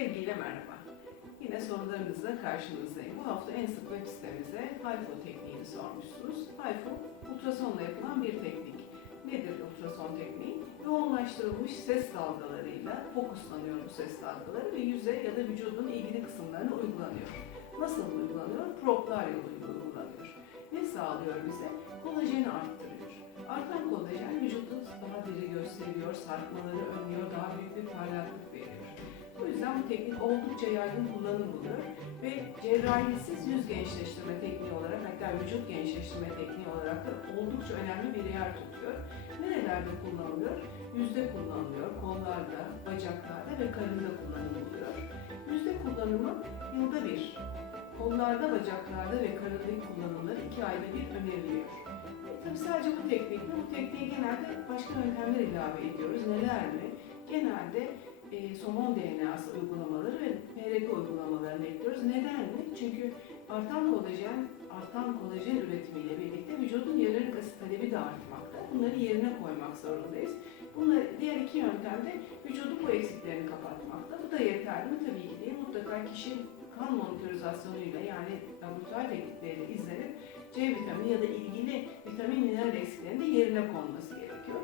Sevgiyle merhaba. Yine sorularınızla karşınızdayım. Bu hafta en sık web sitemize HIFO tekniğini sormuşsunuz. HIFO, ultrasonla yapılan bir teknik. Nedir ultrason tekniği? Yoğunlaştırılmış ses dalgalarıyla fokuslanıyor bu ses dalgaları ve yüze ya da vücudun ilgili kısımlarına uygulanıyor. Nasıl uygulanıyor? Proplar yoluyla uygulanıyor. Ne sağlıyor bize? Kolajeni arttırıyor. Artan kolajen vücudu daha diri gösteriyor, sarkmaları önlüyor, teknik oldukça yaygın kullanım buluyor ve cerrahisiz yüz gençleştirme tekniği olarak hatta vücut gençleştirme tekniği olarak da oldukça önemli bir yer tutuyor. Nerelerde kullanılıyor? Yüzde kullanılıyor, kollarda, bacaklarda ve karında kullanım buluyor. Yüzde kullanımı yılda bir, kollarda, bacaklarda ve karındaki kullanımları iki ayda bir öneriliyor. E, Tabii sadece bu teknik? Bu tekniğe genelde başka yöntemler ilave ediyoruz. Neler mi? Genelde e, somon DNA'sı uygulamaları ve PRP uygulamalarını ekliyoruz. Neden mi? Çünkü artan kolajen, artan kolajen üretimiyle birlikte vücudun hyaluronik asit talebi de artmakta. Bunları yerine koymak zorundayız. Bunlar, diğer iki yöntem de vücudun bu eksiklerini kapatmakta. Bu da yeterli mi? Tabii ki değil. Mutlaka kişi kan monitorizasyonuyla yani laboratuvar teknikleriyle izlenip C vitamini ya da ilgili vitamin mineral eksiklerinin de yerine konması gerekiyor.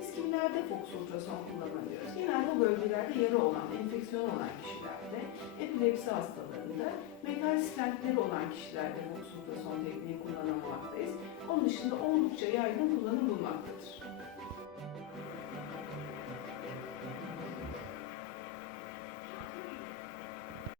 Biz kimlerde fokus ultrason kullanıyoruz? Genelde o bölgelerde yara olan, enfeksiyon olan kişilerde, epilepsi hastalarında, metal stentleri olan kişilerde fokus ultrason tekniği kullanamaktayız. Onun dışında oldukça yaygın kullanım bulmaktadır.